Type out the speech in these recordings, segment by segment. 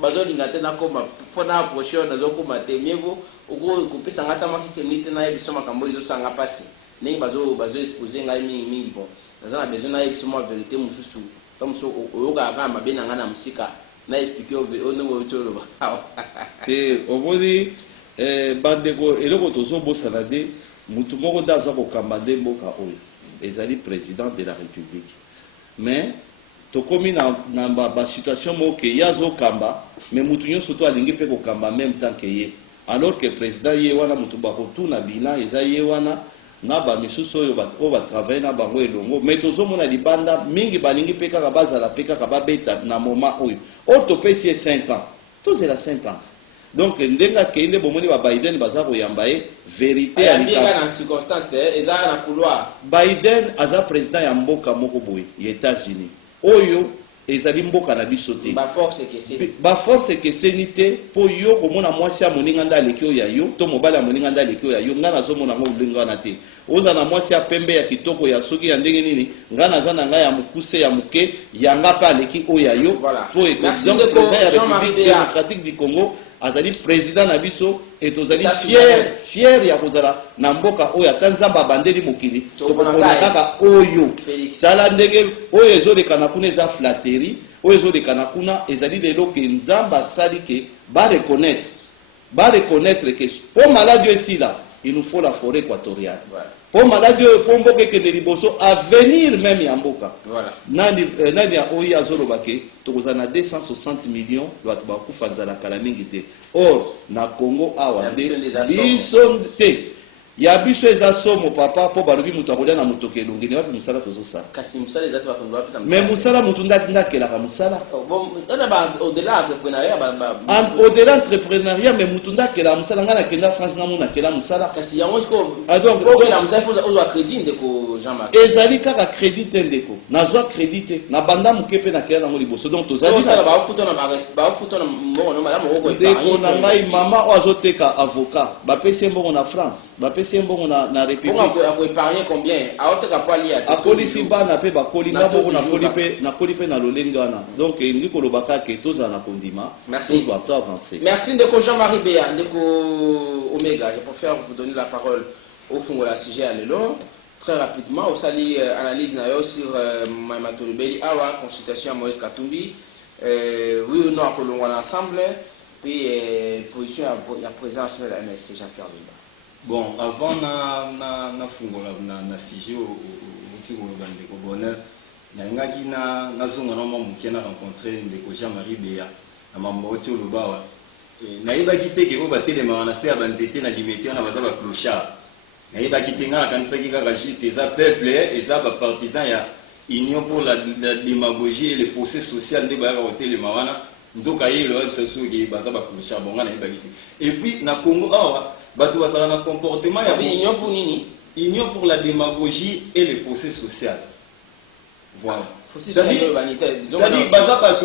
bazo lingate na koma pona prochain na zo koma te mieux uko kupesa ngata makike nite na yebiso makambo izo sanga pasi ningi bazo exposer ngai mingi bon nazana besoin na yebiso ma vérité mususu comme so oyoka kama bena ngana musika na expliquer au ngo tolo ba te obodi bandeko eloko tozo bosana de mutu moko ndaza ko kambande mboka oyo ezali président de la république mais tokomi na ba situation moke yazo kamba mais mutu nyonso to alingi pe ko kamba en même temps que ye alors que président ye wana mutu ba ko tuna bilan eza ye wana na ba misusu oyo ba travailler na bango elongo mais tozo mona libanda mingi balingi pe kaka bazala pe kaka babeta na moment oyo to pesi 5 ans tous la 5 ans donc ndenga keinde bomoni ba Biden baza ko yamba e vérité ya na circonstance eza na couloir Biden aza président ya mboka moko boye ya États-Unis oyo ezali mboka na biso te ba force que senité po yo komona mwasi ya moninga ndaleki oyo ya yo to mobali ya moninga ndaleki oyo ya yo ngana zo mona ngo ulinga na te oza na mwasi ya pembe ya kitoko ya soki ya ndenge nini ngana za na ngai ya mukuse ya muke yanga pa aleki oyo ya yo po merci beaucoup Jean-Marie démocratique du Congo azali président na biso et tozali fier ya kozala na mboka oyo atanzamba bandeli mokili tokona kaka oyo sala ndenge oyo ezolekana kuna eza flatterie oyo ezolekana kuna ezali lelo ke nzamba sali ke ba reconnaître que pour maladie esila il nous faut la forêt équatoriale pour maladie pour mboka ke de liboso avenir même ya mboka nani ya oyo azoloba ke tokozana 260 millions bato bakufa nzala kala mingi te or na Congo awa biso te ya biso eza somo papa po balobi mutu akolia na mutu kelongi ne wapi musala tozosala kasi musala eza to bakondo wapi sa mais musala mutu ndakelaka musala bon on a au-delà entrepreneuriat au-delà entrepreneuriat mais mutu ndakela musala ngana kenda France na mona kela musala kasi yango ko donc la musala faut ozo crédit ndeko Jean-Marc ezali kaka crédit ndeko nazwa crédit na banda mukepe na kela na ngoli boso donc tozali ça ba futo na mbongo no madame oko épargne na ngai mama azoteka avocat ba pesi mbongo na France ba pesi mbongo na république on ko épargner combien aoteka pali ya akolisi bana pe bakoli na mbongo na koli pe na lolenga na donc ndi kolobaka ke toza na kondima merci doit avancer merci ndeko Jean-Marie Béa ndeko Omega je préfère vous donner la parole au fond de la sujet à l'élo très rapidement au sali analyse na yo sur Mamatolobeli awa consultation à Moïse Katumbi oui ou non à kolongwa ensemble puis position ya présence de la MSC Jean-Pierre Bemba. Bon, avant na fungola na sujet au ndeko bonheur nangaki na zonga na muke na rencontrer ndeko Jean-Marie Béa na mambo ti olobawa na yebaki te ke oba telema na se ya banzete na limité na baza ba clochard na yebaki te nga kanisaki kaka juste eza peuple eza ba partisan ya Union pour la démagogie et le fossé social de ba ka telema wana nzoka yelo biso soki baza ba clochard bonga na yebaki te et puis na Congo awa batu basala na comportement ya union pour nini union pour la démagogie et le fossé social voilà c'est-à-dire baza batu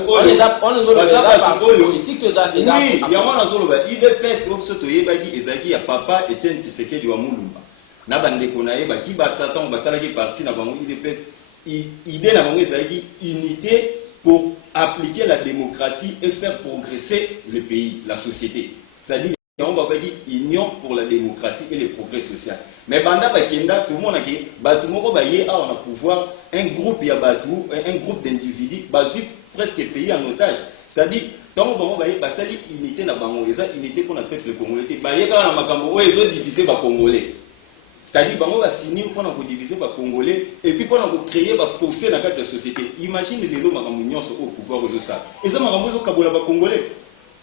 politique oui yango nazoloba IDPS opso toyebaki ezaki ya papa Etienne Tshisekedi wa Mulumba na bandeko na ye baki basatan basalaki parti na bango IDPS idée na bango ezaki unité pour appliquer la démocratie et faire progresser le pays la société c'est-à-dire on va dire union pour la démocratie et le progrès social. Mais banda bakenda tout le monde qui batu moko ba yé a on a pouvoir un groupe ya batu un groupe d'individus basu presque pays en otage. C'est-à-dire tant bon ba yé basali unité na bango eza unité qu'on appelle le Congolais. Ba yé kana makambo o ezo diviser ba Congolais. C'est-à-dire bango ba signer pour na ko diviser ba Congolais et puis pour na ko créer ba forcer na carte de société. Imagine les lots makambo nyonso au pouvoir ozo ça. Eza makambo zo kabola ba Congolais.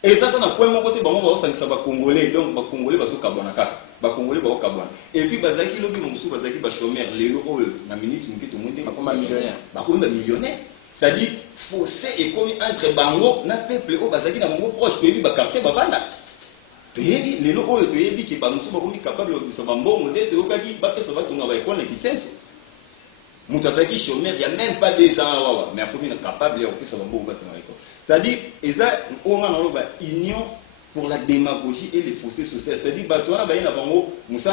Et ça, on a point mon côté, on va Congolais, donc les Congolais vont se cabana, les Congolais vont cabana. Et puis, Bazaki, le Bimoussou, Bazaki, Bachomère, les locaux, la ministre, tout le monde, comme un millionnaire. Comme un millionnaire. C'est-à-dire, fossé et comme entre Bango, n'a peuple, au Bazaki, dans mon proche, tu es vu, quartier, Babanda. Tu es vu, les locaux, tu es vu, qui est pas nous sommes capables de se vendre, on est, tu es vu, ça va tourner avec quoi, les licences. Moutazaki, chômeur, il n'y a même pas des ans, mais après, on est capable, et on peut se vendre, on va tourner avec quoi. C'est-à-dire, on a une union pour la démagogie et les fossés sociaux. C'est-à-dire, on a une et puis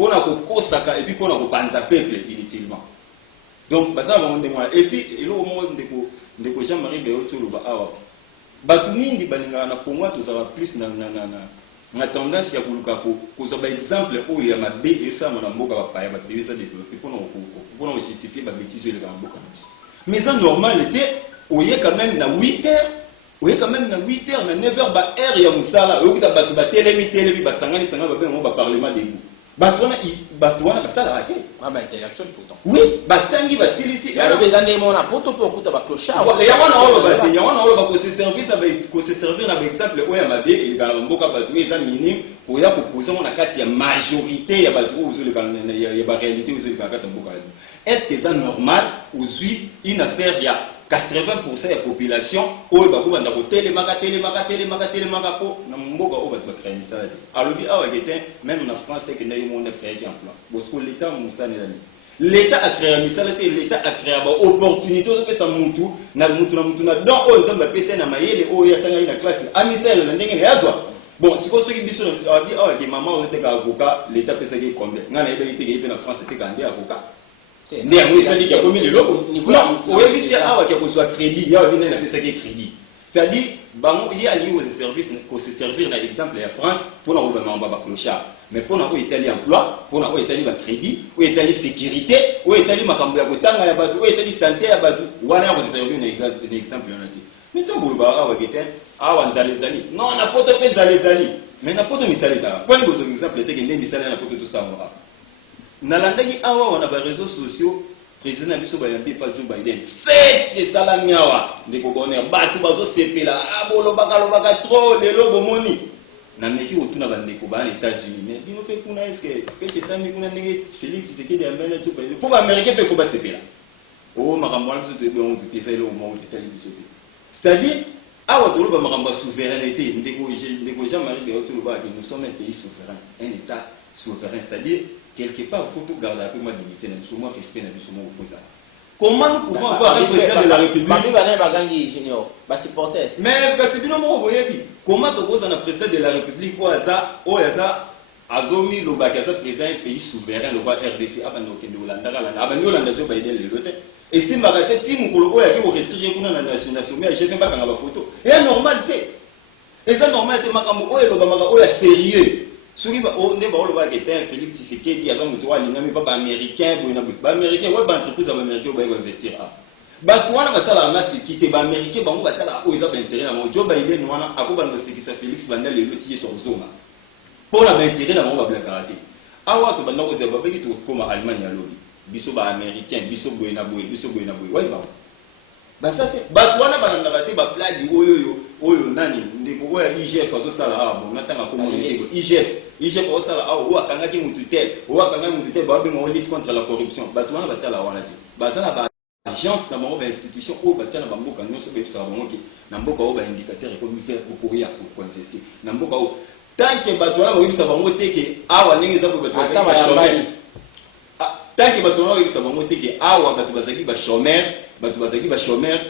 on a un peuple inutilement. Donc, et puis, Jean-Marie Béa, bato mingi balingaka na Congo tozala plus na tendance ya koluka kozwa baexemple oyo ya mabe esala na mboka bapaya bato eza développé mpona kojustifier babétise eleka na mboka na biso. Mais eza normal te oye quand même na 8 heures, oye quand même na 8 heures na 9 heures ba heure ya musala oyokita bato batelemi basangani babenga ba parlement debout. Bato wana basala te. Ah bah intellectuel pourtant. Oui, batangi basilisi. Ya le bezande mona poto po okuta ba clochard. Ya wana olo ba ya wana olo ba ko se servir na exemple oya mabe eleka na mboka bato eza minime oya ko poser na kati ya majorité ya bato ozo le ya ba réalité ozo le kati ya mboka. Est-ce que c'est normal aujourd'hui une affaire il y a 80% de la population oyo bakobanda kotelemaka po na mboka oyo bato bakréer misala te alobi awa kete même na France ekenda yo monde créer emploi bosco l'état mosanelani l'état a créé misala te l'état a créé ba opportunité ozopesa mutu na don oyo nzambe apesa na mayele oyo yatangaki na classe amisala na ndenge na yazwa bon sikoyo soki biso abi awa ke mama oyo teka avocat l'état apesaki combien nga na yebaki teke yepe na France teka nde avocat mais à moi ça dit qu'il y a combien de locaux non oui c'est ah qu'il y a besoin crédit il y a une appelle crédit c'est-à-dire bango il y a lié aux services qu'on se servir d'un exemple en France pour na oba mamba clochard mais pour na o Italie emploi pour na o Italie ba crédit o Italie sécurité o Italie makambo ya kotanga ya batu o Italie santé ya batu wana ko se servir d'un exemple on a dit mais to buluba awa kete awa nzalezali non na poto pe nzalezali mais na poto misaleza pour les exemple te que misala na poto tout ça nalandaki awa wana ba réseaux sociaux président na biso bayambi pa Joe Biden fête esalami awa ndeko bonheur bato bazosepela bolobaka trop lelo bomoni na meki otuna bandeko bana États-Unis mais bino pe kuna est-ce que fête esalami kuna ndenge Félix Tshisekedi amena Joe Biden pour ba américain pe faut ba sepela oh makambo wana biso te on te fait le moment où t'es biso te c'est-à-dire awa toloba makambo souveraineté ndeko Jean-Marie Béot toloba que nous sommes un pays souverain un état souverain c'est-à-dire quelque part, il faut tout garder un peu ma dignité, moi respect, comment nous pouvons avoir un président de la République? Mais c'est bien moi, vous voyez, comment tu poses un président de la République au hasard, Azomi, le président d'un pays souverain, le roi RDC, avant de Hollande, avant de Hollande, Joe Biden, le lote. Et si ma tête, Tim Kolo, il faut rester pour la nation, mais je ne vais pas dans la photo. Et la normalité. Et ça, normalité, il est sérieux. Soki ba on ne ba o ba kete Félix Tshisekedi aza mutu wa linga mi ba américain bo na ba américain wa ba entreprise ba américain ba investir a ba to wana ba sala na sikite ba américain ba mo ba tala o eza ba intérêt na mo Joe Biden wana akoba no sikisa Félix banda le loti sur zonga pour la ba intérêt na mo ba bla karate awa to banda ko ze ba beki to koma Allemagne ya lobby biso ba américain biso boy na boy wa ba basate bato wana balandaka te baplagi oyo nani ndeko oyo IGF azosala awa bon natanga komonete IGF azosala awa oyo akangaki mutu te babenga o lutte contre la corruption bato wana batala wana te baza na baagence na bango bainstitution oyo batia na bamboka nyonso bayebisaka bango ke na mboka oyo baindicateur ekomi vert okoya koinvestir na mboka oyo tanke bato wana bayebisa bango te ke awa ndenge eza bato tanke bato wana bayebisa bango te ke awa bato bazalaki bachômeur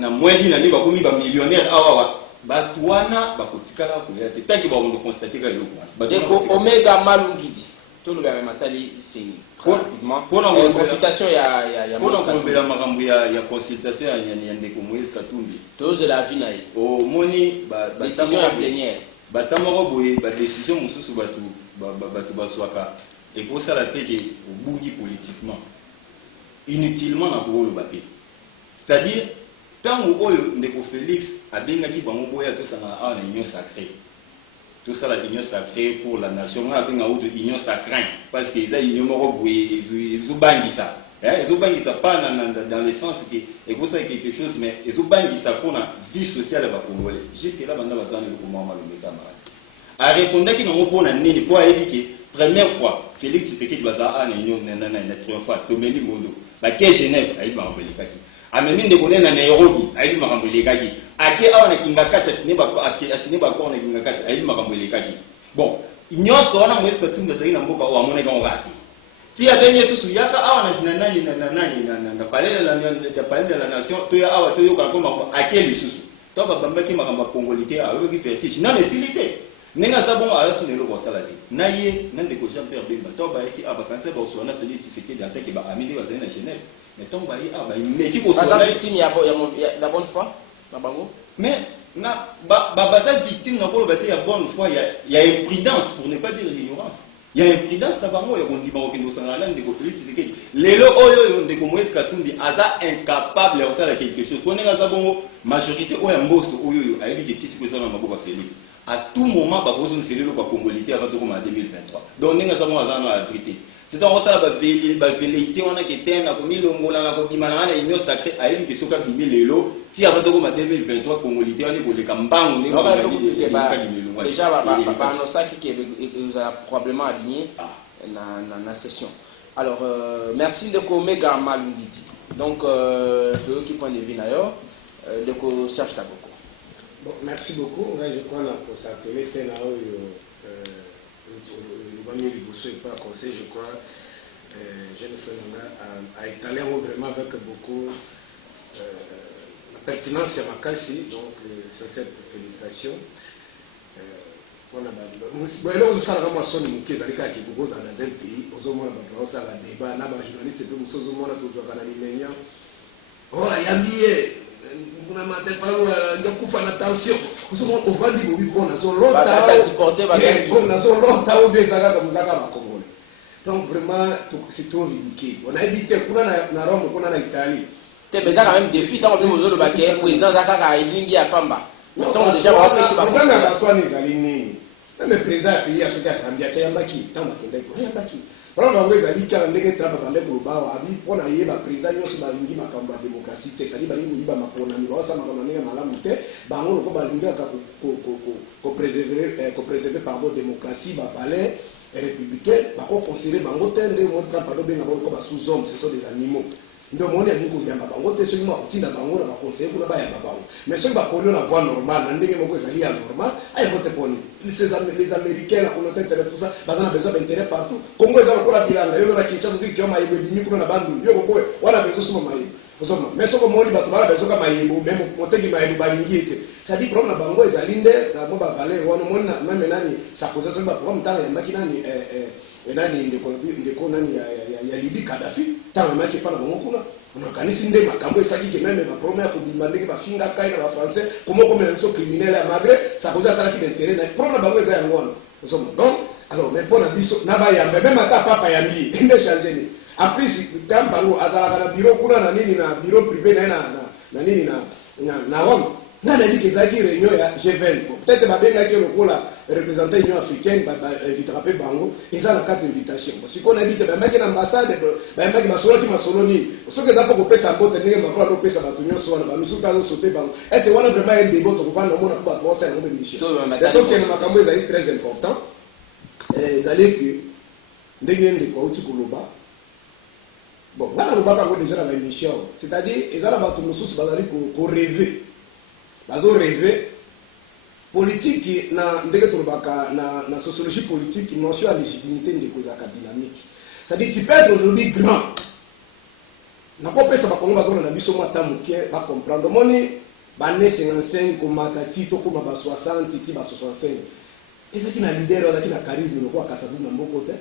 na mwedi na nde bakomi bamillionnaire awa bato wana bakotikala koya te tanke bakondo constate ka eloko deko Omega Malungidi toloba ya matali c'est très rapidement consultation ya pour kolobela makambo ya consultation ya ndeko Moïse Katumbi toze la vie na ye omoni décision ya plénière batamoko boye décision mosusu bato baswaka ekosala pe ke obungi politiquement inutilement na koloba pe c'est-à-dire tango oyo ndeko Félix abengaki bango boya tosala awa na union sacrée tosala union sacrée pour la nation nga abenga auto union sacrée parce que eza union moko boye ezobangisa ezobangisa pas dans le sens que ekosala quelque chose mais ezobangisa mpona vie sociale ya bakongolais jusque là banda bazana eloko malomesa marati arépondaki nango mpona nini mpo ayebi ke première fois Félix Tshisekedi baza a na union na triomphal tomeli mondo bake Genève ayebi makambo elekaki amemi ndeko na Nairobi ayebi makambo elekaki ake awa na Kingakati asine bakor na Kingakati ayebi makambo elekaki bon nyonso wana Moïse Katumbi azalaki na mboka oyo amonaki yango kaka ti abengi susu yaka awa na palais de la nation toya awa toyoka makambo ake lisusu to babambaki makambo akongolité ayoki vertige nano esili te ndenge aza bongo aza na eloko asala te na ye na ndeko Jean Pierre Bemba ntango bayaki bakanisa baoswana Félix Tshisekedi atake baami nde bazali na Genève mais ntango baye bameki koswana victime ya la bonne foi Mais baza victime na kolo bate ya bonne foi, il y a imprudence pour ne pas dire ignorance. Il y a imprudence na bango ya kondima ko kendo sangala ndeko Félix Tshisekedi. Lelo oyo ndeko Moïse Katumbi aza incapable de faire quelque chose. Konenga za bongo majorité oyo mboso oyo ayebi ke tisi ko za na maboko Félix. À tout moment ba bozo nselelo kwa congolité avant de commencer 2023. Donc nenga za bongo aza na abrité. C'est en ça ba velité on a que tena ko milongola na ko bimana na union sacrée ayebi ke soka bimi lelo ti avant de commencer 2023 congolité on est pour les kambango ne ba déjà ba annoncer qui vous a probablement aligné na session. Alors merci de Omega Malunditi. Donc de qui point de vue d'ailleurs de ko Serge Taboko. Bon, merci beaucoup. Je crois que ça te met là pas conseil, je crois, jeune frère a étalé vraiment avec beaucoup la pertinence de ma casse, donc c'est cette félicitation. On a dans un pays, on débat, journaliste oh, attention, donc vraiment c'est trop ridicule. On a évité na Rome, on a en Italie. C'est quand même défi tant que le baquet président Zakaka Ilingi à Pamba. Mais ça on déjà rappelé c'est pas possible. Même le président a payé à ce gars Zambia Yambaki, tant que Yambaki. Voilà, on a dit qu'il y a un nègre trap dans le global, a dit qu'on a eu un président qui a eu ma démocratie, c'est-à-dire qu'il y a eu un président qui a préservé par votre démocratie, valeur républicaine, par contre, considérer que sous-hommes, ce sont des animaux. Donc, on est mais ceux qui ont la voie normale, les Américains, tout ça, ils ont besoin d'intérêt partout. Congo, ils ont encore la bilan, ils ont la Kinshasa, ils ont la Kinshasa, mais ce que moi, je vais même monter qui m'a dit, ça dit que la bango est alinde, la bombe valeur, on a même ça pose un problème dans les machines. Et là, il y a Libye Kadhafi, tant que je parle de mon coup. On organise des macambres, ça dit que même ma première coupe de que ma finga caille en français, comment on est criminel à Maghreb, ça pose un travail d'intérêt. Prendre la banque est un one. Donc, alors, mais pour la biso, Nabaya, même à ta papa Yambi, il ne change ni. En plus, quand Bango, Azara, bureau, Kuna, bureau privé, na Rome. Non, on a dit que ça qui réunion G20. Peut-être que le représentant de l'Union africaine va inviter Bango. Ils ont la carte d'invitation. Parce qu'on a dit que l'ambassade, il y a qui solo ni. Parce que d'abord on peut s'aboter, on peut s'abattre, nous sommes sauter Bango. Est-ce qu'on a vraiment un débat pour voir le monde pour avoir ça une mission. Donc il y a un très important. Ils allaient que ndenge de quoi tu koloba. Bon, là on va pas déjà dans la mission. C'est-à-dire ils allaient battre nous sous bazali ko rêver. Bazo rêver politique na ndenge tolobaka na sociologie politique notion à légitimité de cause à dynamique. C'est-à-dire tu peux être aujourd'hui grand. Na ko pesa ba kongo bazo na biso mata muke ba comprendre moni ba né 55 ko matati to ko ba 60 ti ba 65. Et ce qui na leader là qui na charisme ko akasabu na mboko te.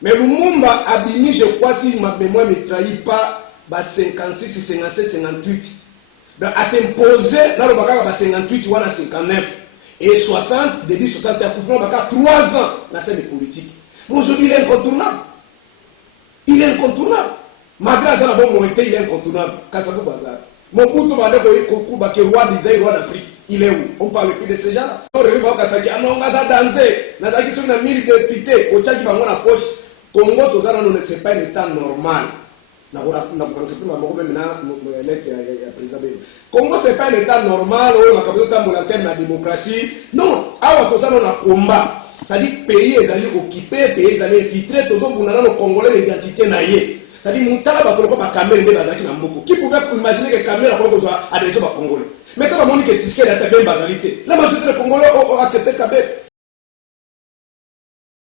Mais Lumumba abimi je crois si ma mémoire me trahit pas ba 56 57 58. Donc à s'imposer dans le bagage à 58 ou à 59 et 60 début 60 pour faire 3 ans la scène politique. Aujourd'hui il est incontournable. Il est incontournable. Malgré ça la bonne montée il est incontournable. Kasabou bazar. Mon couteau va aller au Kuba qui est roi d'Israël, roi d'Afrique. Il est où? On parle plus de ces gens-là. On revient au Kasaki. Ah non, on va danser. On a dit que sur 1000 députés au Tchad qui va avoir la poche. Congo tout ça non c'est pas un état normal. Congo c'est pas un état normal où on a besoin de thème la démocratie. Non, alors tout ça on a combat. Ça dit pays ils allaient occuper, pays ils allaient infiltrer, tout ça pour nous Congolais l'identité naïe. Ça dit Moutala va pour pas caméra de bazaki na mboko. Qui pouvait imaginer que caméra pour besoin adhérer au Congolais. Maintenant on dit que Tshisekedi a bien basalité. La majorité des Congolais ont accepté Kabé.